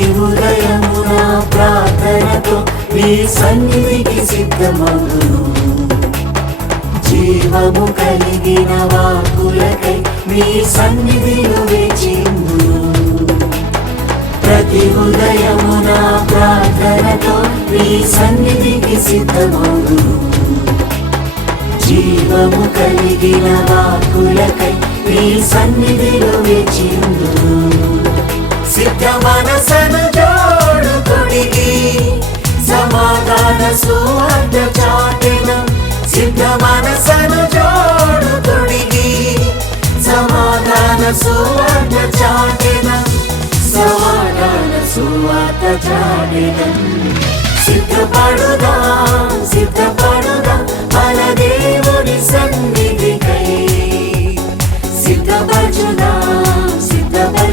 ప్రతి ఉదయమున ప్రార్థనతో నీ సన్నిధికి సిద్ధమవును. జీవము కలిగిన వాక్కులకై నీ సన్నిధిలో వేచిందును. ప్రతి ఉదయమున ప్రార్థనతో నీ సన్నిధికి సిద్ధమవును. జీవము కలిగిన వాక్కులకై నీ సన్నిధిలో వేచిందును. సిద్ధ మనసను జోడు తొడిగి సమాధాన సువార్త చాటెను. సిద్ధ మనసను జోడు తొడిగి సమాధాన సువార్త చాటెను. సమాధాన సువార్త చాటెను. సిద్ధపడుదాం సిద్ధపడుదాం మన దేవుని సన్నిధికై. సిద్ధపరచుదాం సిద్ధపరచుదాం